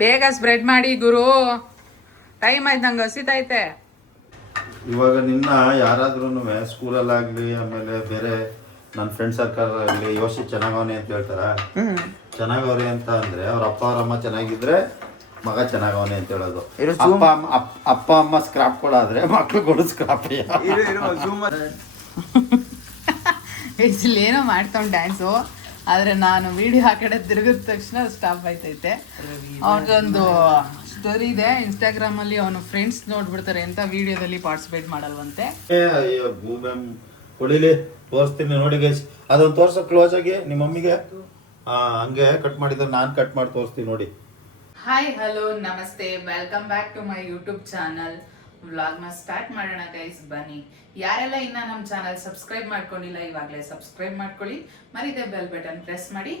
ಬೇಗ ಸ್ಪ್ರೆಡ್ ಮಾಡಿ ಗುರು, ಟೈಮ್ ಆಯ್ತು, ನಂಗೆ ಹಸಿತೈತೆ. ಇವಾಗ ನಿನ್ನ ಯಾರಾದ್ರೂ ಸ್ಕೂಲಲ್ಲಾಗಲಿ ಆಮೇಲೆ ಬೇರೆ ನನ್ನ ಫ್ರೆಂಡ್ ಸರ್ಕಲ್ ಆಗಲಿ ಯೋಶಿ ಚೆನ್ನಾಗವನೆ ಅಂತ ಹೇಳ್ತಾರ. ಚೆನ್ನಾಗವ್ರೆ ಅಂತ ಅಂದ್ರೆ ಅವ್ರ ಅಪ್ಪ ಅವರಮ್ಮ ಚೆನ್ನಾಗಿದ್ರೆ ಮಗ ಚೆನ್ನಾಗವನೆ ಅಂತ ಹೇಳೋದು. ಅಪ್ಪ ಅಮ್ಮ ಸ್ಕ್ರಾಪ್ ಕೊಡಾದ್ರೆ ಮಕ್ಳುಗಳು ಸ್ಕ್ರಾಪ್. ಏನೋ ಮಾಡ್ತಾವ್ ಡ್ಯಾನ್ಸು, ಆದರೆ ನಾನು ವಿಡಿಯೋ ಹಾಕಡೆ ತಿರುಗಿದ ತಕ್ಷಣ ಸ್ಟಾಪ್ ಆಯ್ತೈತೆ. ಅವ್ನಿಗೊಂದು ಸ್ಟೋರಿ ಇದೆ ಇನ್ಸ್ಟಾಗ್ರಾಮಲ್ಲಿ, ಅವನು ಫ್ರೆಂಡ್ಸ್ ನೋಡ್ಬಿಡ್ತಾರೆ ಅಂತ ವಿಡಿಯೋದಲ್ಲಿ ಪಾರ್ಟಿಸಿಪೇಟ್ ಮಾಡಲ್ವಂತೆ. ಕೊಡಿಲಿ ತೋರಿಸ್ತೀನಿ ನೋಡಿ ಗೈಸ್, ಅದೊಂದು ತೋರ್ಸೋ ಕ್ಲೋಸ್ ಆಗಿ ನಿಮ್ಮ ಮಮ್ಮಿಗೆ. ಹಂಗೆ ಕಟ್ ಮಾಡಿದ್ರೆ ನಾನು ಕಟ್ ಮಾಡಿ ತೋರಿಸ್ತೀನಿ ನೋಡಿ. Hi hello namaste, welcome back to my YouTube channel. ವ್ಲಾಗ್ನ ಸ್ಟಾರ್ಟ್ ಮಾಡೋಣ ಗೈಸ್, ಬನ್ನಿ. ಯಾರೆಲ್ಲ ಇನ್ನ ನಮ್ಮ ಚಾನಲ್ ಸಬ್ಸ್ಕ್ರೈಬ್ ಮಾಡ್ಕೊಂಡಿಲ್ಲ ಇವಾಗಲೇ ಸಬ್ಸ್ಕ್ರೈಬ್ ಮಾಡ್ಕೊಳ್ಳಿ, ಮರಿದೆ ಬೆಲ್ ಬಟನ್ ಪ್ರೆಸ್ ಮಾಡಿ.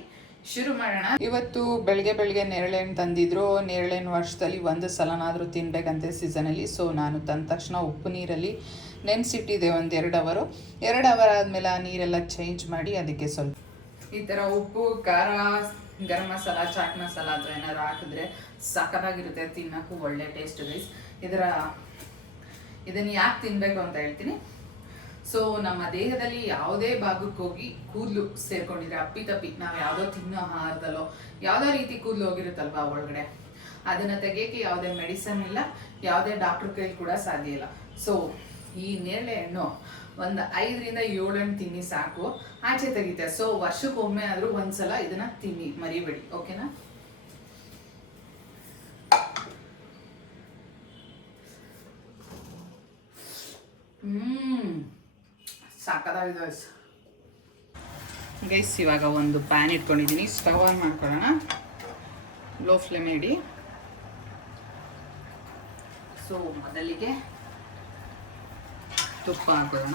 ಶುರು ಮಾಡೋಣ. ಇವತ್ತು ಬೆಳಗ್ಗೆ ನೇರಳೆಹಣ್ಣು ತಂದಿದ್ರು. ನೇರಳೆಹಣ್ಣು ವರ್ಷದಲ್ಲಿ ಒಂದು ಸಲನಾದರೂ ತಿನ್ಬೇಕಂತೆ ಸೀಸನಲ್ಲಿ. ಸೊ ನಾನು ತಂದ ತಕ್ಷಣ ಉಪ್ಪು ನೀರಲ್ಲಿ ನೆನೆಸಿಟ್ಟಿದ್ದೆ ಒಂದು 2 ಅವರ್. 2 ಅವರ್ ಆದಮೇಲೆ ಆ ನೀರೆಲ್ಲ ಚೇಂಜ್ ಮಾಡಿ ಅದಕ್ಕೆ ಸ್ವಲ್ಪ ಈ ಥರ ಉಪ್ಪು, ಖಾರ, ಗರಂ ಮಸಾಲ, ಚಾಟ್ ಮಸಾಲ ಅಥವಾ ಏನಾದ್ರು ಹಾಕಿದ್ರೆ ಸಖತ್ತಾಗಿರುತ್ತೆ, ತಿನ್ನೋಕ್ಕೂ ಒಳ್ಳೆ ಟೇಸ್ಟ್ ಗೈಸ್. ಇದನ್ನು ಯಾಕೆ ತಿನ್ನಬೇಕು ಅಂತ ಹೇಳ್ತೀನಿ. ಸೊ ನಮ್ಮ ದೇಹದಲ್ಲಿ ಯಾವುದೇ ಭಾಗಕ್ಕೆ ಹೋಗಿ ಕೂದಲು ಸೇರ್ಕೊಂಡಿದ್ರೆ ಅಪ್ಪಿತಪ್ಪಿ ನಾವು ಯಾವುದೋ ತಿನ್ನೋ ಆಹಾರದಲ್ಲೋ ಯಾವುದೋ ರೀತಿ ಕೂದಲು ಹೋಗಿರುತ್ತಲ್ವ ಒಳಗಡೆ, ಅದನ್ನು ತೆಗಿಯೋಕ್ಕೆ ಯಾವುದೇ ಮೆಡಿಸನ್ ಇಲ್ಲ, ಯಾವುದೇ ಡಾಕ್ಟ್ರ್ ಕೈಲಿ ಕೂಡ ಸಾಧ್ಯ ಇಲ್ಲ. ಸೊ ಈ ನೇರಳೆ ಹಣ್ಣು ಒಂದು 5 ರಿಂದ 7 ಹಣ್ಣು ತಿನ್ನಿ ಸಾಕು, ಆಚೆ ತೆಗಿತೆ. ಸೊ ವರ್ಷಕ್ಕೊಮ್ಮೆ ಆದರೂ ಒಂದ್ಸಲ ಇದನ್ನ ತಿನ್ನಿ, ಮರಿಬೇಡಿ, ಓಕೆನಾ? ಸಾಕಾಗಿದೆ ಗೈಸ್. ಇವಾಗ ಒಂದು ಪ್ಯಾನ್ ಇಟ್ಕೊಂಡಿದ್ದೀನಿ, ಸ್ಟವ್ ಆನ್ ಮಾಡ್ಕೊಳ್ಳೋಣ. ಲೋ ಫ್ಲೇಮ್ ಇಡಿ. ಸೊ ಮೊದಲಿಗೆ ತುಪ್ಪ ಹಾಕೋಣ.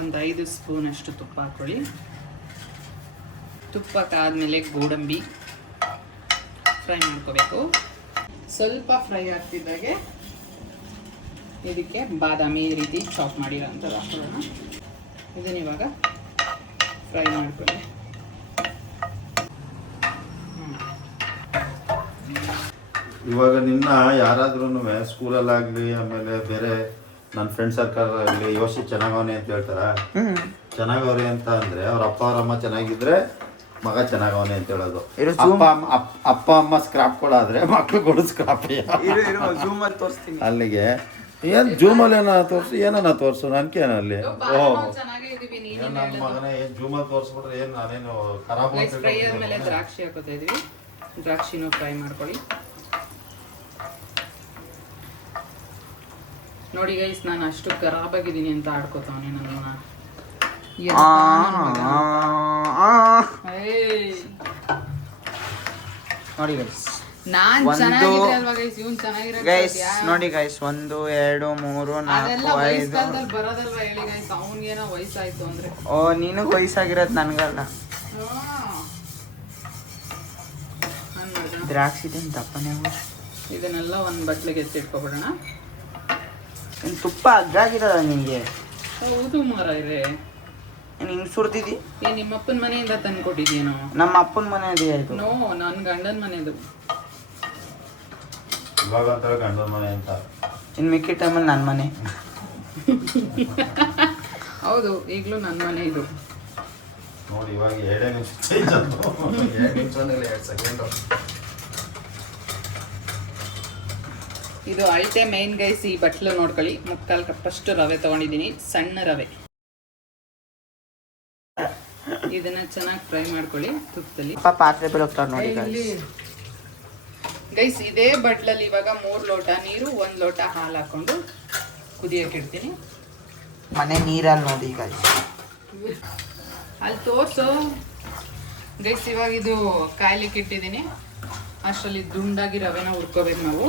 ಒಂದು 5 ಸ್ಪೂನ್ ಅಷ್ಟು ತುಪ್ಪ ಹಾಕೊಳ್ಳಿ. ತುಪ್ಪಕ್ಕಾದ್ಮೇಲೆ ಗೋಡಂಬಿ ಫ್ರೈ ಮಾಡ್ಕೋಬೇಕು. ಸ್ವಲ್ಪ ಫ್ರೈ ಆಗ್ತಿದ್ದಾಗೆ ಇದಕ್ಕೆ ಬಾದಾಮಿ ಈ ರೀತಿ ಚಾಪ್ ಮಾಡಿರೋಂಥದ್ದು ಹಾಕೊಳ್ಳೋಣ. ಇದನ್ನ ಇವಾಗ ಫ್ರೈ ಮಾಡ್ಕೊಳ್ಳಿ. ಇವಾಗ ನಿನ್ನ ಯಾರಾದ್ರೂ ಸ್ಕೂಲಲ್ಲಾಗಲಿ ಆಮೇಲೆ ಬೇರೆ ನನ್ನ ಫ್ರೆಂಡ್ ಸರ್ಕಲ್ ಆಗಲಿ ಯೋಶಿ ಚೆನ್ನಾಗವನೆ ಅಂತ ಹೇಳ್ತಾರ. ಚೆನ್ನಾಗವ್ರೆ ಅಂತ ಅಂದ್ರೆ ಅವ್ರ ಅಪ್ಪ ಅವರಮ್ಮ ಚೆನ್ನಾಗಿದ್ರೆ ಮಗ ಚೆನ್ನಾಗವನೆ ಅಂತ ಹೇಳೋದು. ಅಪ್ಪ ಅಮ್ಮ ಸ್ಕ್ರಾಪ್ ಕೊಡಾದ್ರೆ ಮಕ್ಳುಗಳು ಸ್ಕ್ರಾಪ್. ಅಲ್ಲಿಗೆ ಏನ್ ಜೂಮಲ್ಲಿ ಏನ ತೋರ್ಸು, ಏನನ್ನ ತೋರ್ಸು, ನನ್ಕೇನಲ್ಲಿ ನನ್ನ ಮಗನೇ ಏನ್ ಜೂಮಲ್ಲಿ ತೋರ್ಸ್ಬಿಟ್ರೆ ಏನ್ ನಾನೇನು ಖರಾಬ್. ದ್ರಾಕ್ಷಿ ಹಾಕೋತಾ ಇದೀವಿ, ದ್ರಾಕ್ಷಿನೂ ಫ್ರೈ ಮಾಡ್ಕೊಳ್ಳಿ. ನೋಡಿ ಗೈಸ್, ನಾನು ಅಷ್ಟು ಖರಾಬ್ ಆಗಿದ್ದೀನಿ ಅಂತ ಆಡ್ಕೋತಾವನೆ ನನ್ನ. ನೋಡಿ ಗೈಸ್, ನಾನ್ ಚೆನ್ನಾಗಿದ್ರೆ ಅಲ್ವಾ ಗೈಸ್, ಇವನ್ ಚೆನ್ನಾಗಿರೋ ಗೈಸ್ ನೋಡಿ ಗೈಸ್, 1 2 3 4 5 ಬರೋದಲ್ವಾ ಹೇಳಿ ಗೈಸ್, ಅವನ್ಗೇನೋ ವಯಸ್ಸಾಯ್ತು ಅಂದ್ರೆ. ಓ ನಿನಗ್ ವಯಸ್ಸಾಗಿರೋದು ನನ್ಗಲ್ಲ. ದ್ರಾಕ್ಷಿ ದಪ್ಪನೇ. ಇದನ್ನೆಲ್ಲ ಒಂದು ಬಟ್ಲಿಗೆ ಎತ್ತಿಟ್ಕೊಬಿಡೋಣ. ತುಪ್ಪ ಅಗ್ಗಾಗಿರೋದ ನಿನಗೆ? ಹೌದು ಮಾರ ಇದೆ. ಹಿಂಗ್ ಸುರ್ದಿದ್ದಿ? ನಿಮ್ಮಪ್ಪನ ಮನೆಯಿಂದ ತಂದು ಕೊಟ್ಟಿದ್ದೀನೋ? ನಮ್ಮ ಅಪ್ಪನ ಮನೆ ಆಯ್ತು. ನೋ, ನನ್ನ ಗಂಡನ ಮನೆದು. ಇವಾಗ ಗಂಡನ ಮನೆ ಅಂತ, ಇನ್ ಮಿಕ್ಕಿ ಟೈಮಲ್ಲಿ ನನ್ನ ಮನೆ. ಹೌದು, ಈಗಲೂ ನನ್ನ ಮನೆ ಇದು. ನೋಡಿ ಇವಾಗ 2 ನಿಮಿಷ ಚೇಂಜ್ ಆಯ್ತು. 2 ನಿಮಿಷದಲ್ಲಿ 2 ಸೆಕೆಂಡು. ಇದು ಅಳತೆ ಮೇನ್ ಗೈಸ್. ಈ ಬಟ್ಲು ನೋಡ್ಕೊಳ್ಳಿ, 3/4 ಕಪ್ಪಷ್ಟು ರವೆ ತಗೊಂಡಿದ್ದೀನಿ, ಸಣ್ಣ ರವೆ. ಇದನ್ನ ಚೆನ್ನಾಗಿ ಫ್ರೈ ಮಾಡ್ಕೊಳ್ಳಿ ತುಪ್ಪದಲ್ಲಿ. ಪಾತ್ರೆ ಬೆಳಗ್ತಾರೆ ನೋಡಿ ಗೈಸ್. ಇದೇ ಬಟ್ಲಲ್ಲಿ ಇವಾಗ 3 ಲೋಟ ನೀರು, 1 ಲೋಟ ಹಾಲು ಹಾಕೊಂಡು ಕುದಿಯಕ್ಕೆ ಇಡ್ತೀನಿ. ಮನೆ ನೀರಲ್ಲಿ ನೋಡಿ ಈಗ ಅಲ್ಲಿ ತೋರ್ಸು ಗೈಸ್. ಇವಾಗ ಇದು ಕಾಯ್ಲಿಕ್ಕೆ ಇಟ್ಟಿದ್ದೀನಿ, ಅಷ್ಟರಲ್ಲಿ ದುಂಡಾಗಿ ರವೆನ ಹುರ್ಕೋಬೇಕು ನಾವು.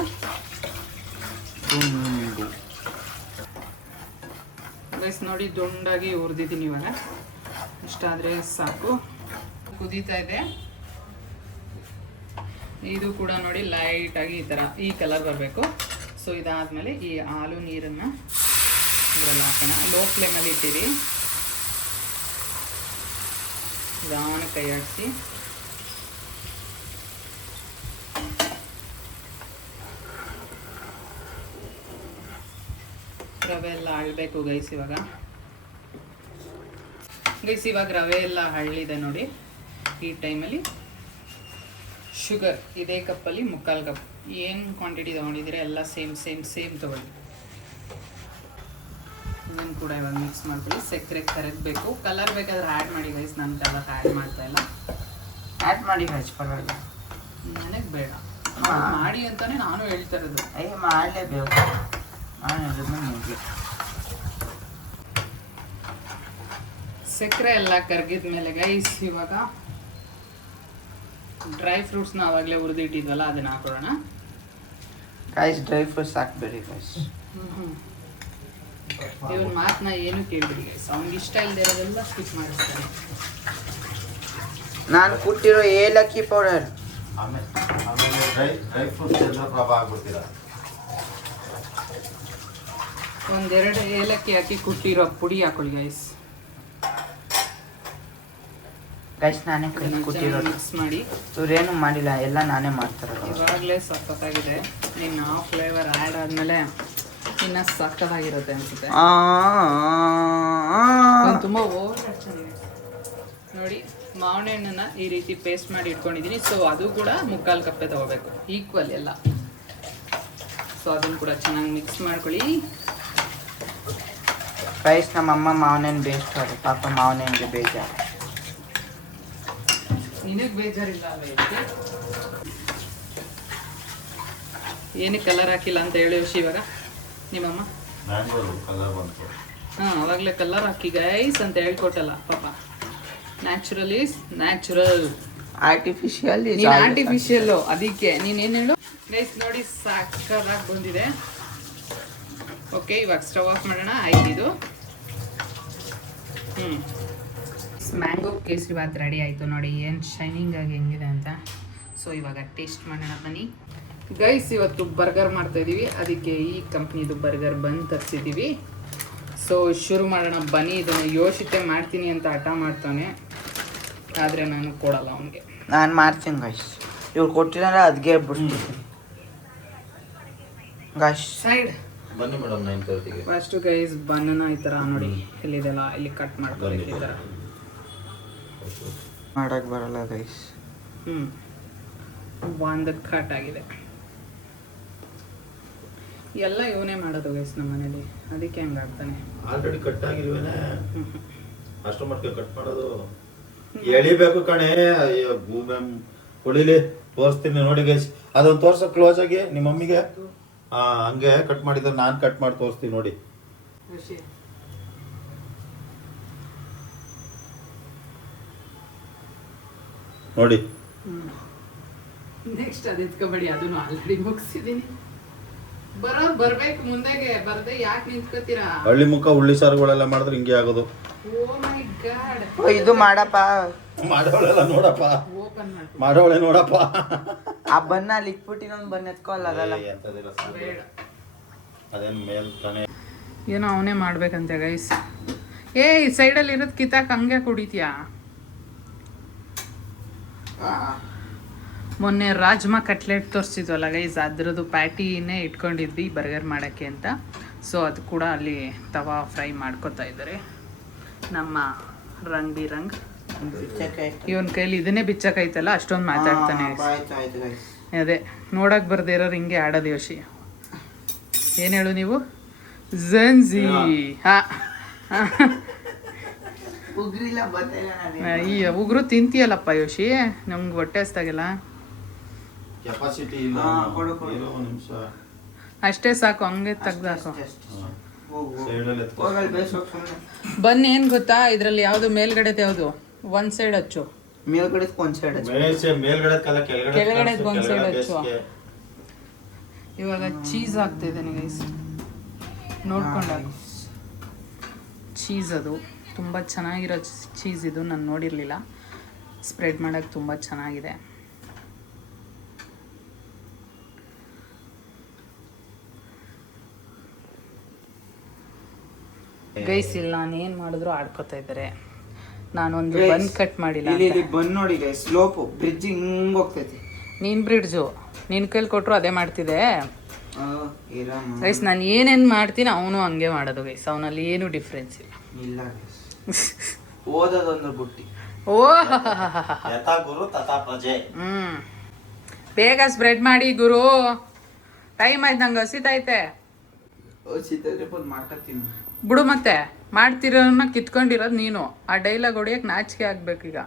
ಗೈಸ್ ನೋಡಿ, ದುಂಡಾಗಿ ಹುರಿದಿದ್ದೀನಿ. ಇವಾಗ ಇಷ್ಟಾದರೆ ಸಾಕು. ಕುದೀತಾ ಇದೆ. ಇದು ಕೂಡ ನೋಡಿ ಲೈಟಾಗಿ ಈ ಕಲರ್ ಬರಬೇಕು. ಸೊ ಇದಾದಮೇಲೆ ಈ ಹಾಲು ನೀರನ್ನು ಇದರಲ್ಲಿ ಹಾಕೋಣ. ಲೋ ಫ್ಲೇಮಲ್ಲಿ ಇಟ್ಟಿರಿ. ನಿಧಾನ ಕೈ ಆಡಿಸಿ ರವೆ ಎಲ್ಲ ಅಳ್ಬೇಕು ಗೈಸ್. ಇವಾಗ ರವೆ ಎಲ್ಲ ಹಳ್ಳಿದೆ ನೋಡಿ. ಈ ಟೈಮಲ್ಲಿ ಶುಗರ್ ಇದೇ ಕಪ್ಪಲ್ಲಿ 3/4 ಕಪ್. ಏನು ಕ್ವಾಂಟಿಟಿ ತೊಗೊಂಡಿದ್ದೀರಾ ಎಲ್ಲ ಸೇಮ್ ತೊಗೊಳ್ಳಿ. ಇದನ್ನು ಕೂಡ ಇವಾಗ ಮಿಕ್ಸ್ ಮಾಡ್ಕೊಳ್ಳಿ. ಸಕ್ಕರೆ ಕರಗಬೇಕು. ಕಲರ್ ಬೇಕಾದ್ರೆ ಆ್ಯಡ್ ಮಾಡಿ ಗೈಸ್. ನಾನು ಕಲರ್ ಆ್ಯಡ್ ಮಾಡ್ತಾ ಇಲ್ಲ. ಆ್ಯಡ್ ಮಾಡಿ ಗೈಸ್, ಪರವಾಗಿಲ್ಲ. ನನಗೆ ಬೇಡ ಮಾಡಿ ಅಂತಾನೆ ನಾನು ಹೇಳ್ತಾ ಇರೋದು. ಅಯ್ಯ ಮಾಡಲೇಬೇಕು, ನಾನು ಹೇಳಿದ್ನ ನಿಮಗೆ. ಸಕ್ಕರೆ ಎಲ್ಲ ಕರಗಿದ ಮೇಲೆ ಗೈಸ್ ಇವಾಗ ಡ್ರೈ ಫ್ರೂಟ್ಸ್ನ ಆವಾಗಲೇ ಹುರಿದಿಟ್ಟಿದ್ವಲ್ಲ ಅದನ್ನ ಹಾಕೊಳ್ಳೋಣ. ಗೈಸ್ ಡ್ರೈ ಫ್ರೂಟ್ಸ್ ಹಾಕ್ಬೇಡಿ ಗೈಸ್. ಇವನ್ ಮಾತನ್ನ ಏನು ಕೇಳ್ಬಿಡಿ ಗೈಸ್. ಅವ್ನಿಗೆ ಇಷ್ಟ ಇಲ್ಲದೆ ಇರೋದೆಲ್ಲ ಸ್ಕಿಪ್ ಮಾಡಿಸ್ತಾನೆ. ನಾನು ಕೊಟ್ಟಿರೋ ಏಲಕ್ಕಿ ಪೌಡರ್. ಆಮೇಲೆ ಡ್ರೈ ಫ್ರೂಟ್ಸ್ ಚಂದ್ರಪ್ರಭ ಆಗ್ಬಿಡ್ತೀರ. ಒಂದೆರಡು ಏಲಕ್ಕಿ ಹಾಕಿ ಕುಟ್ಟಿರೋ ಪುಡಿ ಹಾಕೊಳ್ಳಿ ಗೈಸ್. ಗೈಸ್ ನಾನೇ ಕೈ ಕೊಟ್ಟಿರೋದು. ಮಿಕ್ಸ್ ಮಾಡಿ. ಇವ್ರೇನು ಮಾಡಿಲ್ಲ, ಎಲ್ಲ ನಾನೇ ಮಾಡ್ತಾರಲ್ಲ. ಇವಾಗಲೇ ಸಖತ್ತಾಗಿದೆ. ಇನ್ನು ಆ ಫ್ಲೇವರ್ ಆ್ಯಡ್ ಆದಮೇಲೆ ಇನ್ನು ಸಖತ್ತಾಗಿರುತ್ತೆ ಅನಿಸುತ್ತೆ. ತುಂಬ ಓವರ್ ಚೆನ್ನಾಗಿದೆ ನೋಡಿ. ಮಾವಿನ ಹಣ್ಣನ್ನ ಈ ರೀತಿ ಪೇಸ್ಟ್ ಮಾಡಿ ಇಟ್ಕೊಂಡಿದ್ದೀನಿ. ಸೊ ಅದು ಕೂಡ 3/4 ಕಪ್ಪೆ ತೊಗೋಬೇಕು, ಈಕ್ವಲ್ ಎಲ್ಲ. ಸೊ ಅದನ್ನು ಕೂಡ ಚೆನ್ನಾಗಿ ಮಿಕ್ಸ್ ಮಾಡ್ಕೊಳ್ಳಿ. ಗೈಸ್ ನಮ್ಮಮ್ಮ ಮಾವಿನ ಹಣ್ಣು ಬೇಯಿಸ್ತಾರೆ. ಪಾಪ ಮಾವಿನ ಹಣ್ಣಿಗೆ ಬೇಜಾರು. ನಿನಗೆ ಬೇಜಾರಿಲ್ಲ ಅಲ್ಲ? ಏನಕ್ಕೆ ಕಲರ್ ಹಾಕಿಲ್ಲ ಅಂತ ಹೇಳಿ ಯೋಶಿ ಇವಾಗ ನಿಮ್ಮಮ್ಮ. ಹಾಂ ಅವಾಗಲೇ ಕಲರ್ ಹಾಕಿ ಗೈಸ್ ಅಂತ ಹೇಳ್ಕೊಟ್ಟಲ್ಲ ಪಾಪ. ನ್ಯಾಚುರಲ್ ಈಸ್ ನ್ಯಾಚುರಲ್, ಆರ್ಟಿಫಿಷಿಯಲ್ ನೀನು ಆರ್ಟಿಫಿಷಿಯಲ್ಲು. ಅದಕ್ಕೆ ನೀನೇನು ಹೇಳು ಗೈಸ್. ನೋಡಿ ಸಾಕಾಗಿ ಬಂದಿದೆ. ಓಕೆ ಇವಾಗ ಸ್ಟವ್ ಆಫ್ ಮಾಡೋಣ. ಆಯ್ತು ಮ್ಯಾಂಗೋ ಕೇಸರಿ ಬಾತ್ ರೆಡಿ ಆಯಿತು ನೋಡಿ. ಏನು ಶೈನಿಂಗ್ ಆಗಿ ಹೆಂಗಿದೆ ಅಂತ. ಸೊ ಇವಾಗ ಟೇಸ್ಟ್ ಮಾಡೋಣ ಬನ್ನಿ ಗೈಸ್. ಇವತ್ತು ಬರ್ಗರ್ ಮಾಡ್ತಾಯಿದ್ದೀವಿ. ಅದಕ್ಕೆ ಈ ಕಂಪ್ನಿದು ಬರ್ಗರ್ ಬಂದು ತರಿಸಿದ್ದೀವಿ. ಸೊ ಶುರು ಮಾಡೋಣ ಬನ್ನಿ. ಇದನ್ನು ಯೋಚಿತೆ ಮಾಡ್ತೀನಿ ಅಂತ ಹಠ ಮಾಡ್ತಾನೆ, ಆದರೆ ನಾನು ಕೊಡಲ್ಲ ಅವನಿಗೆ. ನಾನು ಮಾಡ್ತೀನಿ ಗೈಸ್. ಇವ್ರು ಕೊಟ್ಟಿದ್ದಾರೆ ಅದಕ್ಕೆ ಬಿಡ್ತೀನಿ ಗೈಸ್. ಸೈಡ್ ಬನ್ನಿ ಮೇಡಮ್ 9:30ಗೆ. ಫಸ್ಟು ಗೈಸ್ ಬನ್ನನ ಈ ಥರ ನೋಡಿ, ಇಲ್ಲಿದೆಲ್ಲ ಇಲ್ಲಿ ಕಟ್ ಮಾಡ್ತಾರೆ ಈ ಥರ. ಮಾಡಕ್ಕೆ ಬರಲ್ಲ ಗೈಸ್. ಒಂದು ಕಟ್ ಆಗಿದೆ. ಎಲ್ಲ ಇವನೇ ಮಾಡೋದು ಗೈಸ್ ನಮ್ಮ ಮನೇಲಿ. ಅದಕ್ಕೆ ಹಂಗೆ ಆಗ್ತಾನೆ. ಆಲ್ರೆಡಿ ಕಟ್ ಆಗಿಲ್ವೇನೆ, ಅಷ್ಟು ಮಟ್ಟಿಗೆ ಕಟ್ ಮಾಡೋದು ಎಳಿಬೇಕು ಕಣೆ. ಹೊಳಿಲಿ ತೋರಿಸ್ತೀನಿ ನೋಡಿ ಗೈಸ್. ಅದೊಂದು ತೋರ್ಸೋ ಕ್ಲೋಸ್ ಆಗಿ ನಿಮ್ಮ ಮಮ್ಮಿಗೆ. ಹಂಗೆ ಕಟ್ ಮಾಡಿದ್ರೆ ನಾನು ಕಟ್ ಮಾಡಿ ತೋರಿಸ್ತೀನಿ ನೋಡಿ. ನೋಡಿ ನೆಕ್ಸ್ಟ್ ಅದು ಎತ್ಕೋಬೇಡಿ, ಅದನ್ನು ಆಲ್ರೆಡಿ ಮುಗಿಸಿದ್ದೀನಿ. ಬರ್ಬೇಕು ಮುಂದೆಗೆ. ಬರ್ದೆ ಯಾಕೆ ನಿಂತ್ಕೋತೀರಾ? ಹಳ್ಳಿ ಮುಖ ಹುಳ್ಳಿ ಸಾರುಗಳೆಲ್ಲ ಮಾಡಿದ್ರೆ ಹಿಂಗೆ ಆಗೋದು. ಓ ಮೈ ಗಾಡ್. ಇದು ಮಾಡಪ್ಪ. ಮಾಡೋಳೆಲ್ಲ ನೋಡಪ್ಪ, ಓಪನ್ ಮಾಡಿ. ಮಾಡೋಳೆ ನೋಡಪ್ಪ. ಆ ಬನ್ನ ಅಲ್ಲಿ ಇಟ್ಬಿಟ್ಟು ಇನ್ನೊಂದು ಬನ್ನ ಎತ್ಕೊಳ್ಳ ಅದಲ್ಲ. ಬೇಡ, ಅದೇನು ಮೇಲ್ ತಾನೆ. ಏನೋ ಅವನೇ ಮಾಡ್ಬೇಕಂತೆ ಗೈಸ್. ಏ ಸೈಡಲ್ಲಿ ಇರೋದು ಕಿತ್ತಾಕ್ ಹಂಗೆ ಕುಡಿತೀಯಾ? ಮೊನ್ನೆ ರಾಜ್ಮಾ ಕಟ್ಲೆಟ್ ತೋರಿಸಿದ್ವಲ್ಲ ಗೈಸ್, ಅದ್ರದ್ದು ಪ್ಯಾಟಿನೇ ಇಟ್ಕೊಂಡಿದ್ವಿ ಬರ್ಗರ್ ಮಾಡೋಕ್ಕೆ ಅಂತ. ಸೊ ಅದು ಕೂಡ ಅಲ್ಲಿ ತವಾ ಫ್ರೈ ಮಾಡ್ಕೊತಾ ಇದ್ದಾರೆ ನಮ್ಮ ರಂಗ್ ಬಿ ರಂಗ್. ಇವನ್ ಕೈಲಿ ಇದನ್ನೇ ಬಿಚ್ಚಕೈತಲ್ಲ, ಅಷ್ಟೊಂದು ಮಾತಾಡ್ತಾನೆ. ಅದೇ ನೋಡಕ್ ಬರ್ದೇ ಇರೋರು ಹಿಂಗೆ ಆಡೋದು ಯೋಶಿ. ಏನು ಹೇಳು ನೀವು? ಝನ್ಝಿ. ಹಾ ಅಯ್ಯ ಉಗ್ರು ತಿಂತೀಯಲ್ಲಪ್ಪ ಯೋಶಿ, ನಮ್ಗೆ ಹೊಟ್ಟೆ ಹಸ್ದಾಗೆಲ್ಲ. ಕೆಪಾಸಿಟಿ ಇಲ್ಲ. ಅಷ್ಟೇ ಸಾಕು, ಹಂಗೆ ತೆಗ್ದಾಕು. ಸೈಡಲ್ಲಿ ಬನ್ನಿ. ಏನು ಗೊತ್ತಾ, ಇದರಲ್ಲಿ ಯಾವುದು ಮೇಲ್ಗಡೆದು ಯಾವುದು ಒಂದು ಸೈಡ್ ಹಚ್ಚು, ಮೇಲ್ಗಡೆ ಒಂದು ಸೈಡ್ ಹಚ್ಚು, ಮೇಲ್ಗಡೆ ಕೆಳಗಡೆ ಒಂದು ಸೈಡ್ ಹಚ್ಚು. ಇವಾಗ ಚೀಸ್ ಹಾಕ್ತಿದ್ದೇನೆ ಗೈಸ್, ನೋಡ್ಕೊಂಡಾಗ. ಚೀಸ್ ಅದು ತುಂಬ ಚೆನ್ನಾಗಿರೋ ಚೀಸ್ ಇದು, ನಾನು ನೋಡಿರಲಿಲ್ಲ. ಸ್ಪ್ರೆಡ್ ಮಾಡೋಕ್ಕೆ ತುಂಬ ಚೆನ್ನಾಗಿದೆ. ಗೈಸ್ ಇಲ್ಲಿ ನಾನು ಏನು ಮಾಡಿದ್ರು ಆಡ್ಕೊತಾ ಇದ್ದಾರೆ. ನಾನೊಂದು ಬನ್ ಕಟ್ ಮಾಡಿಲ್ಲ ಇಲ್ಲಿ ಬಂದ್ ನೋಡಿ ಸ್ಲೋಪು ಬ್ರಿಡ್ಜ್ ಹಿಂಗ್ ಹೋಗ್ತೈತಿ. ನೀನ್ ಬ್ರಿಡ್ಜು ನಿನ್ ಕೈಲಿ ಕೊಟ್ರು ಅದೇ ಮಾಡ್ತಿದ್ದೆ ಇರಮ್ಮ ಗೈಸ್. ನಾನು ಏನೇನು ಮಾಡ್ತೀನಿ ಅವನು ಹಂಗೆ ಮಾಡೋದು ಗೈಸ್. ಅವನಲ್ಲಿ ಏನು ಡಿಫ್ರೆನ್ಸ್ ಇಲ್ಲ. ಇಲ್ಲ ಓದೋದೊಂದು ಬುಟ್ಟಿ. ಓ ಯಥಾ ಗುರು ತಥಾ ಪ್ರಜೆ. ಬೇಗ ಸ್ಪ್ರೆಡ್ ಮಾಡಿ ಗುರು, ಟೈಮ್ ಆಯ್ತು, ನಂಗೆ ಹಸಿತೈತೆ. ಮಾಡ್ಕೊತೀನಿ ಬಿಡು, ಮತ್ತೆ ಮಾಡ್ತಿರೋನ್ನ ಕಿತ್ಕೊಂಡಿರೋದು ನೀನು. ಆ ಡೈಲಾಗ್ ಹೊಡಿಯಕ್ಕೆ ನಾಚಿಕೆ ಆಗ್ಬೇಕೀಗ.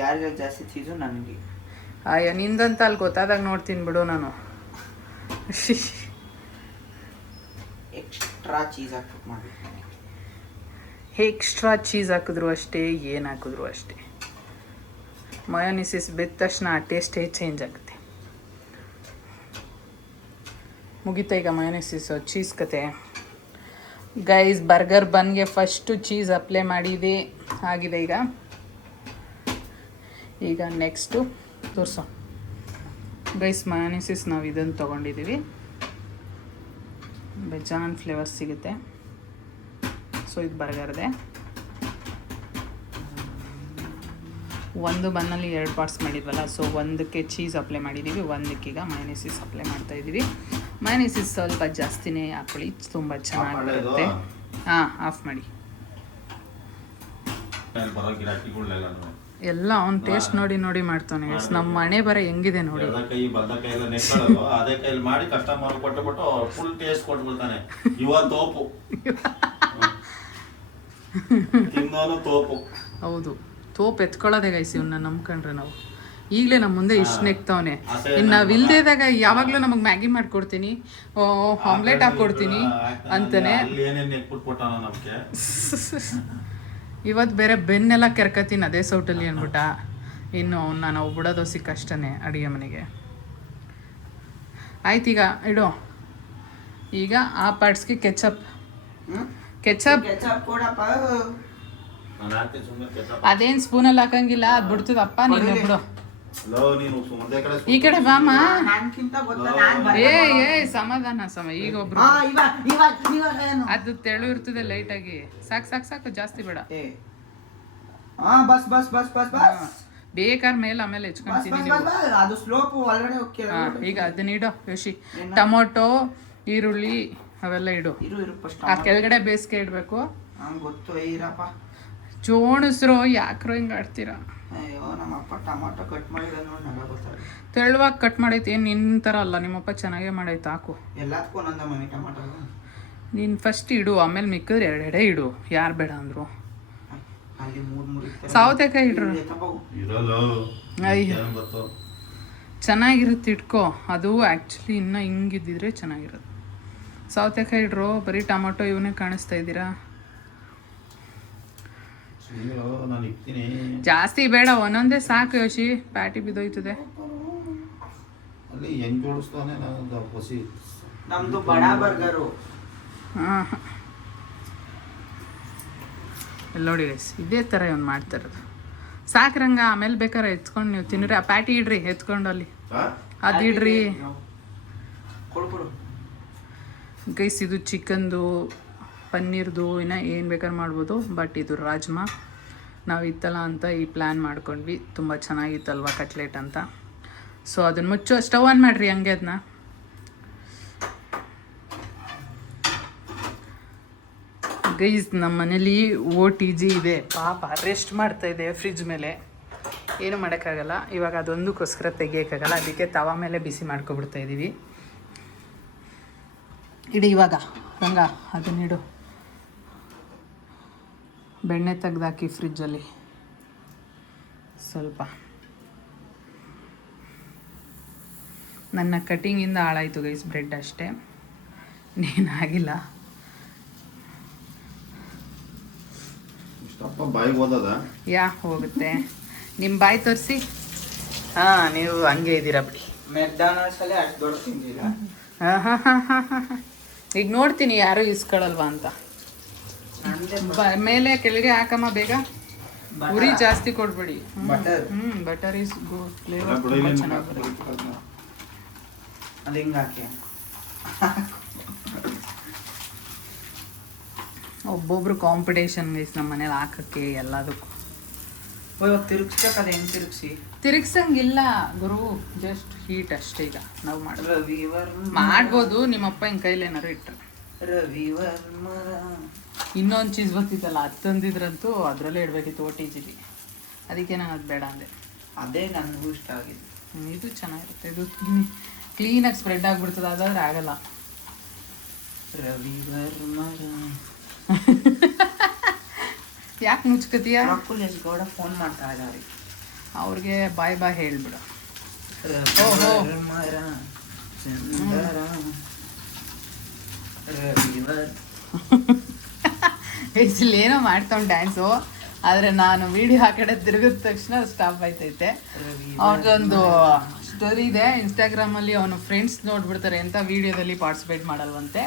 ಯಾರಿಗೆ ಜಾಸ್ತಿ ಚೀಸು ನನಗೆ. ಅಯ್ಯೋ ನಿಂದಂತ ಅಲ್ಲಿ ಗೊತ್ತಾದಾಗ ನೋಡ್ತೀನಿ ಬಿಡು ನಾನು. ಎಕ್ಸ್ಟ್ರಾ ಚೀಸ್ ಹಾಕ್ಬಿಟ್ಟು ಮಾಡಿ. ಎಕ್ಸ್ಟ್ರಾ ಚೀಸ್ ಹಾಕಿದ್ರು ಅಷ್ಟೇ, ಏನು ಹಾಕಿದ್ರು ಅಷ್ಟೇ. ಮಯೋನಿಸಿಸ್ ಬಿದ್ದ ತಕ್ಷಣ ಆ ಟೇಸ್ಟೇ ಚೇಂಜ್ ಆಗುತ್ತೆ. ಮುಗಿತಾ ಈಗ ಮಯೋನಿಸಿಸ್ ಚೀಸ್ ಕತೆ. ಗೈಸ್ ಬರ್ಗರ್ ಬನ್ಗೆ ಫಸ್ಟು ಚೀಸ್ ಅಪ್ಲೈ ಮಾಡಿದೆ ಆಗಿದೆ. ಈಗ ನೆಕ್ಸ್ಟು ತೋರಿಸೋ ಗೈಸ್. ಮಯೋನಿಸಿಸ್ ನಾವು ಇದನ್ನು ತೊಗೊಂಡಿದ್ದೀವಿ, ಬೆಜಾನ್ ಫ್ಲೇವರ್ಸ್ ಸಿಗುತ್ತೆ. ಸೊ ಇದು ಬರ್ಗರ್ದೆ. ಒಂದು ಬನ್ನಲ್ಲಿ 2 ಪಾರ್ಟ್ಸ್ ಮಾಡಿದ್ವಲ್ಲ, ಸೊ ಒಂದಕ್ಕೆ ಚೀಸ್ ಅಪ್ಲೈ ಮಾಡಿದ್ದೀವಿ, ಒಂದಕ್ಕೀಗ ಮಯೋನಿಸಿಸ್ ಅಪ್ಲೈ ಮಾಡ್ತಾಯಿದ್ದೀವಿ. ಮಯೋನಿಸಿಸ್ ಸ್ವಲ್ಪ ಜಾಸ್ತಿನೇ ಹಾಕೊಳ್ಳಿ, ತುಂಬ ಚೆನ್ನಾಗಿರುತ್ತೆ. ಹಾಂ, ಆಫ್ ಮಾಡಿ. ಎಲ್ಲ ಅವ್ನು ಟೇಸ್ಟ್ ನೋಡಿ ನೋಡಿ ಮಾಡ್ತಾನೆ. ನಮ್ಮ ಮನೆ ಬರ ಹೆಂಗಿದೆ ನೋಡಿ. ಅದೇ ಕೈಲಿ ಮಾಡಿ ಕಸ್ಟಮರ್ ಕೊಟ್ಟು ಫುಲ್ ಟೇಸ್ಟ್ ಕೊಟ್ಬಿಡ್ತಾನೆ. ಇವತ್ತು ತೋಪು ತಿನ್ನೋನು ತೋಪು. ಹೌದು, ತೋಪ್ ಎತ್ಕೊಳ್ಳೋದೇ ಗೈಸ್ ಇವನ್ನ ನಂಬ್ಕೊಂಡ್ರೆ ನಾವು. ಈಗಲೇ ನಮ್ಮ ಮುಂದೆ ಇಷ್ಟು ನೆಕ್ತವನೆ. ಇನ್ನು ನಾವು ಇಲ್ದೇದಾಗ ಯಾವಾಗಲೂ ನಮಗೆ ಮ್ಯಾಗಿ ಮಾಡ್ಕೊಡ್ತೀನಿ, ಆಮ್ಲೆಟ್ ಹಾಕ್ಕೊಡ್ತೀನಿ ಅಂತಾನೆ. ಇವತ್ತು ಬೇರೆ ಬೆನ್ನೆಲ್ಲ ಕೆರ್ಕತೀನಿ ಅದೇ ಸೌಟಲ್ಲಿ ಅಂದ್ಬಿಟ್ಟ. ಇನ್ನು ನಾನು ಬಿಡೋದೋಸಿ ಕಷ್ಟನೇ ಅಡುಗೆ ಮನೆಗೆ. ಆಯ್ತು, ಈಗ ಇಡು. ಈಗ ಆ ಪಾರ್ಟ್ಸ್ಗೆ ಕೆಚಪ್ ಅದೇನು ಸ್ಪೂನಲ್ಲಿ ಹಾಕಂಗಿಲ್ಲ, ಅದು ಬಿಡ್ತದಪ್ಪ. ನೀನು ಬಿಡು, ಈ ಕಡೆ ಬಾಮ. ಏ ಸಮಾಧಾನ ಈಗ ಒಬ್ರು ಅದು ತೆಳು ಇರ್ತದೆ ಲೈಟಾಗಿ. ಸಾಕು ಜಾಸ್ತಿ ಬೇಡ. ಬೇಕಾದ್ರೆ ಮೇಲೆ ಆಮೇಲೆ ಹೆಚ್ಕೊಂತೀನಿ. ಈಗ ಅದನ್ನ ಇಡು ಯೋಶಿ. ಟೊಮೊಟೊ, ಈರುಳ್ಳಿ ಅವೆಲ್ಲ ಇಡು. ಆ ಕೆಳಗಡೆ ಬೇಸಿಗೆ ಇಡಬೇಕು. ಜೋಣಿಸ್ರು ಯಾಕ್ರೋ ಹಿಂಗೆ ಆಡ್ತೀರಾ? ತೆಳುವಾಗಿ ಕಟ್ ಮಾಡೈತಿ. ಏನು ನಿನ್ನ ಥರ ಅಲ್ಲ, ನಿಮ್ಮಪ್ಪ ಚೆನ್ನಾಗೇ ಮಾಡೈತೆ. ಹಾಕು ನೀನು ಫಸ್ಟ್ ಇಡು, ಆಮೇಲೆ ಮಿಕ್ಕಿದ್ರೆ 2 ಇಡು. ಯಾರು ಬೇಡ ಅಂದರು. ಸೌತೆಕಾಯಿ ಇಡ್ರು. ಅಯ್ಯೋ ಚೆನ್ನಾಗಿರುತ್ತೆ, ಇಟ್ಕೋ. ಅದು ಆ್ಯಕ್ಚುಲಿ ಇನ್ನೂ ಹಿಂಗಿದ್ದಿದ್ರೆ ಚೆನ್ನಾಗಿರೋದು. ಸೌತೆಕಾಯಿ ಇಡ್ರು. ಬರೀ ಟೊಮೊಟೊ ಇವನ್ನೇ ಕಾಣಿಸ್ತಾ ಇದ್ದೀರಾ. ಜಾಸ್ತಿ ಬೇಡ, ಒಂದೊಂದೇ ಸಾಕು ಯೋಶಿ. ಪ್ಯಾಟಿ ಬಿದ್ದೋಯ್ತದೆ. ಹಾಂ, ಇಲ್ಲಿ ನೋಡಿ ಗೈಸ್, ಇದೇ ಥರ ಇವನು ಮಾಡ್ತಾ ಇರೋದು. ಸಾಕ್ರಂಗ. ಆಮೇಲೆ ಬೇಕಾದ್ರೆ ಎತ್ಕೊಂಡು ನೀವು ತಿನ್ನಿರಿ. ಆ ಪ್ಯಾಟಿ ಇಡ್ರಿ ಎತ್ಕೊಂಡು ಅಲ್ಲಿ, ಅದು ಇಡ್ರಿ ಗೈಸ್. ಇದು ಚಿಕನ್ದು, ಪನ್ನೀರ್ದು, ಇನ್ನು ಏನು ಬೇಕಾದ್ರೆ ಮಾಡ್ಬೋದು. ಬಟ್ ಇದು ರಾಜ್ಮಾ ನಾವು ಇತ್ತಲ್ಲ ಅಂತ ಈ ಪ್ಲ್ಯಾನ್ ಮಾಡ್ಕೊಂಡ್ವಿ. ತುಂಬ ಚೆನ್ನಾಗಿತ್ತಲ್ವ ಕಟ್ಲೆಟ್ ಅಂತ. ಸೊ ಅದನ್ನು ಮುಚ್ಚೋ, ಸ್ಟವ್ ಆನ್ ಮಾಡಿರಿ ಹಂಗೆ ಅದನ್ನ. ಗೈಸ್ ನಮ್ಮ ಮನೇಲಿ OTG ಇದೆ ಪಾಪ, ರೆಸ್ಟ್ ಮಾಡ್ತಾಯಿದೆ ಫ್ರಿಜ್ ಮೇಲೆ. ಏನು ಮಾಡೋಕ್ಕಾಗಲ್ಲ ಇವಾಗ, ಅದೊಂದಕ್ಕೋಸ್ಕರ ತೆಗಿಯೋಕ್ಕಾಗಲ್ಲ. ಅದಕ್ಕೆ ತವ ಮೇಲೆ ಬಿಸಿ ಮಾಡ್ಕೊಬಿಡ್ತಾ ಇದ್ದೀವಿ. ಇಡಿ ಇವಾಗ ರಂಗ, ಅದನ್ನಿಡು. ಬೆಣ್ಣೆ ತೆಗ್ದಾಕಿ ಫ್ರಿಜ್ಜಲ್ಲಿ ಸ್ವಲ್ಪ. ನನ್ನ ಕಟಿಂಗಿಂದ ಹಾಳಾಯಿತು ಗೈಸ್ ಬ್ರೆಡ್ ಅಷ್ಟೇ, ನೀನಾಗಿಲ್ಲ. ಯಾ ಹೋಗುತ್ತೆ ನಿಮ್ಮ ಬಾಯಿ ತೋರಿಸಿ. ಹಾಂ, ನೀವು ಹಂಗೆ ಇದ್ದೀರಾ ಬಿಡಿ. ಮೆಕ್ಡಾನಲ್ಡ್ಸಲ್ಲಿ ಅಷ್ಟು ದೊಡ್ಡ ತಿಂದಿಲ್ಲ. ಹಾಂ. ಈಗ ನೋಡ್ತೀನಿ ಯಾರು ಇಸ್ಕೊಳ್ಳಲ್ವಾ ಅಂತ. ಮೇಲೆ ಕೆಳಗೆ ಹಾಕಮ್ಮ ಬೇಗ. ಉರಿ ಜಾಸ್ತಿ ಕೊಡ್ಬೇಡಿ. ಬಟರ್ ಈಸ್ ಗುಡ್, ಫ್ಲೇವರ್ ತುಂಬ ಚೆನ್ನಾಗಿ ಬರುತ್ತೆ. ಅದು ಹಿಂಗೆ ಹಾಕಿ ಒಬ್ಬೊಬ್ರು ಕಾಂಪಿಟೇಷನ್ ಗೈಸ್ ನಮ್ಮ ಮನೇಲಿ ಹಾಕಕ್ಕೆ ಎಲ್ಲದಕ್ಕೂ. ಇವಾಗ ತಿರುಗಿಸ್ಬೇಕು, ಅದು ಹೆಂಗೆ ತಿರುಗಿಸಿ? ತಿರುಗ್ಸಂಗಿಲ್ಲ ಗುರು, ಜಸ್ಟ್ ಹೀಟ್ ಅಷ್ಟೇ. ಈಗ ನಾವು ಮಾಡ್ಬೋದು, ನಿಮ್ಮಪ್ಪ ಹಿಂಗೆ ಕೈಲಿ ಏನಾರು ಇಟ್ಟರೆ. ರವಿವರ್ಮ ಇನ್ನೊಂದು ಚೀಸ್ ಬರ್ತಿತ್ತಲ್ಲ, ಅದು ತಂದಿದ್ರಂತೂ ಅದರಲ್ಲೇ ಇಡಬೇಕಿತ್ತು OTGಲಿ. ಅದಕ್ಕೆ ನಾನು ಅದು ಬೇಡ ಅಂದೆ. ಅದೇ ನನಗೂ ಇಷ್ಟ ಆಗಿದೆ. ಇದು ಚೆನ್ನಾಗಿರುತ್ತೆ, ಇದು ಕ್ಲೀನಾಗಿ ಸ್ಪ್ರೆಡ್ ಆಗಿಬಿಡ್ತದೆ, ಅದಾದ್ರೆ ಆಗಲ್ಲ. ರವಿವರ್ಮ ಯಾಕೆ ಮುಚ್ಕತೀಯ? ಪ್ರಫುಲ್ಲೇಶ್ ಗೌಡ ಫೋನ್ ಮಾಡ್ತಾ ಇದ್ದಾರೆ, ಅವ್ರಿಗೆ ಬಾಯ್ ಬಾಯ್ ಹೇಳ್ಬಿಡು. ರವಿವರ್ಮರ ಚಂದರ ರವಿವರ್ ಇಲ್ಲೇನೋ ಮಾಡ್ತಾವ್ ಡ್ಯಾನ್ಸು, ಆದರೆ ನಾನು ವಿಡಿಯೋ ಆ ಕಡೆ ತಿರುಗಿದ ತಕ್ಷಣ ಸ್ಟಾಪ್ ಆಯ್ತೈತೆ. ಅವ್ರಿಗೊಂದು ಸ್ಟೋರಿ ಇದೆ ಇನ್ಸ್ಟಾಗ್ರಾಮಲ್ಲಿ, ಅವನು ಫ್ರೆಂಡ್ಸ್ ನೋಡ್ಬಿಡ್ತಾರೆ ಅಂತ ವಿಡಿಯೋದಲ್ಲಿ ಪಾರ್ಟಿಸಿಪೇಟ್ ಮಾಡಲ್ವಂತೆ.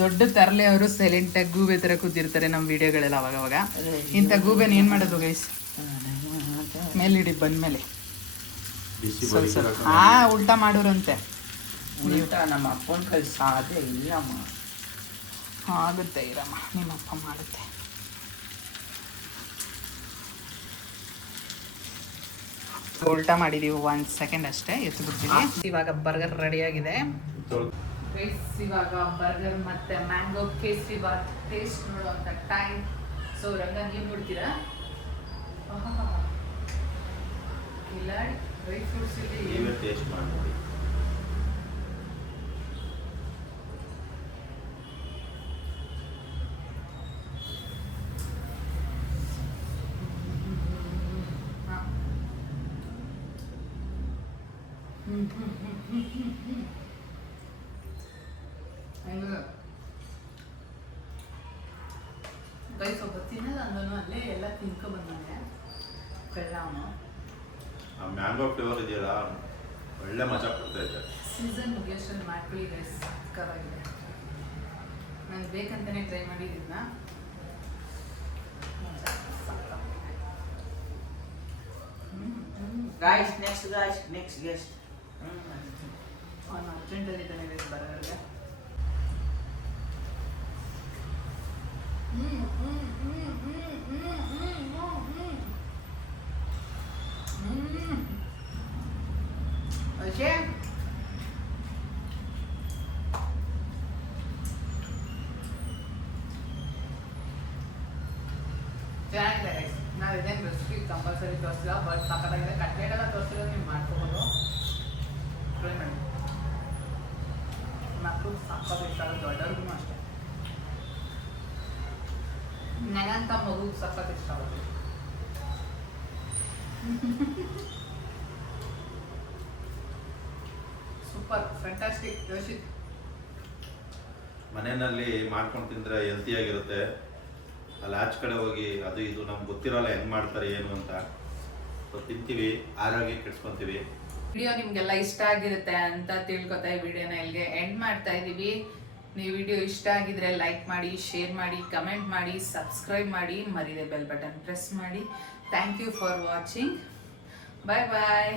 ದೊಡ್ಡ ತರಲೆ ಅವರು ಸೈಲೆಂಟಾಗಿ ಗೂಬೆ ಥರ ಕೂತಿರ್ತಾರೆ ನಮ್ಮ ವಿಡಿಯೋಗಳೆಲ್ಲ ಅವಾಗವಾಗ. ಇಂಥ ಗೂಬೆನ ಏನು ಮಾಡೋದು ಗೈಸ್, ಮೇಲಿಡಿ ಬಂದಮೇಲೆ ಸ್ವಲ್ಪ ಉಲ್ಟಾ ಮಾಡೋರಂತೆ. ಉಲ್ಟಾ ನಮ್ಮ ಅಪ್ಪನ ಕೈ ಸಾಧ್ಯ ಇಲ್ಲಮ್ಮ. ಆಗುತ್ತೆ ಇರಮ್ಮ, ನಿಮ್ಮಪ್ಪ ಮಾಡುತ್ತೆ. ಉಲ್ಟಾ ಮಾಡಿದೀವಿ, 1 ಸೆಕೆಂಡ್ ಅಷ್ಟೇ, ಎತ್ತು ಬಿಡ್ತೀವಿ. ಇವಾಗ ಬರ್ಗರ್ ರೆಡಿಯಾಗಿದೆ. ಇವಾಗ ಬರ್ಗರ್ ಮತ್ತೆ ಮ್ಯಾಂಗೋ ಕೇಸರಿ ಬಾತ್ ಟೇಸ್ಟ್ ನೋಡುವಂಥ ಟೈಮ್. ಸೊ ರಂಗ ನೀವು ನೋಡ್ತೀರಾ? ಇಲ್ಲ ಡ್ರೈ ಫ್ರೂಟ್ಸ್ ಇಲ್ಲಿ ಟೇಸ್ಟ್ ಮಾಡಿ. ಕೈ ಸ್ವಲ್ಪ ತಿನ್ನಲ್ಲ ಅಂದನು, ಅಲ್ಲೇ ಎಲ್ಲ ತಿನ್ಕೊ ಬಂದಾನೆ ಕಳ್ಳವನು. ಆ ಮ್ಯಾಂಗೋ ಫ್ಲೇವರ್ ಇದೆಯಲ್ಲ, ಒಳ್ಳೆ ಮಜಾ ಕೊಡ್ತೈತೆ. ಸೀಸನ್ ಮುಗಿಯೋಷ್ಟರಲ್ಲಿ ಮಾಡ್ಕೊಳ್ಳಿ ಗೈಸ್, ಸಕ್ಕತ್ತಾಗಿದೆ. ನಾನು ಬೇಕಂತಲೇ ಟ್ರೈ ಮಾಡಿದ್ದನ್ನ. ಗಾಯ್ಸ್ ನೆಕ್ಸ್ಟ್ ಗೆಸ್ಟ್ ಅವನು ಅರ್ಜೆಂಟಲ್ಲಿ ಇದ್ದಾನೆ ಗೈಸ್ ಬರ್ಗರ್ಗೆ. ಓಕೆ, ಚೆನ್ನಾಗಿದೆ ಗೈಸ್. ನಾವು ಇದೇನು ರೆಸಿಪಿ ಕಂಪಲ್ಸರಿ ತೋರಿಸಿಲ್ಲ, ಬಟ್ ಸಕ್ಕತ್ತಾಗಿದೆ. ಕಟ್ಲೆಟ್ ಎಲ್ಲ ತೋರಿಸಿದ್ರೆ ನೀವು ಮಾಡ್ಕೋಬೋದು, ಟ್ರೈ ಮಾಡಿ. ಮಕ್ಕಳು ಸಕ್ಕತ್ತಾಗಿ ಇಷ್ಟ ಆಗುತ್ತೆ, ದೊಡ್ಡವ್ರಿಗೂ ಅಷ್ಟೇ. ನನಗಂತ ಮಗು ಸಕ್ಕತ್ತಾಗಿ ಇಷ್ಟ ಆಗುತ್ತೆ. Super, fantastic. ಯೋಶಿತ್, ಮನೆಯಲ್ಲಿ ಮಾಡ್ಕೊಂಡು ತಿಂದರೆ ಹೆಲ್ತಿಯಾಗಿರುತ್ತೆ. ಅಲ್ಲಿ ಆಚೆ ಕಡೆ ಹೋಗಿ ಅದು ಇದು ನಮ್ಗೆ ಗೊತ್ತಿರೋಲ್ಲ ಹೆಂಗೆ ಮಾಡ್ತಾರೆ ಏನು ಅಂತ, ಸೊ ತಿಂತೀವಿ, ಆರೋಗ್ಯ ಕೆಡ್ಸ್ಕೊತೀವಿ. ವಿಡಿಯೋ ನಿಮಗೆಲ್ಲ ಇಷ್ಟ ಆಗಿರುತ್ತೆ ಅಂತ ತಿಳ್ಕೊತಾ ಈ ವಿಡಿಯೋನ ಇಲ್ಲಿಗೆ ಎಂಡ್ ಮಾಡ್ತಾ ಇದ್ದೀವಿ. ನೀವು ವಿಡಿಯೋ ಇಷ್ಟ ಆಗಿದ್ರೆ ಲೈಕ್ ಮಾಡಿ, ಶೇರ್ ಮಾಡಿ, ಕಮೆಂಟ್ ಮಾಡಿ, ಸಬ್ಸ್ಕ್ರೈಬ್ ಮಾಡಿ, ಮರಿದೆ ಬೆಲ್ ಬಟನ್ ಪ್ರೆಸ್ ಮಾಡಿ. Thank you for watching. Bye bye.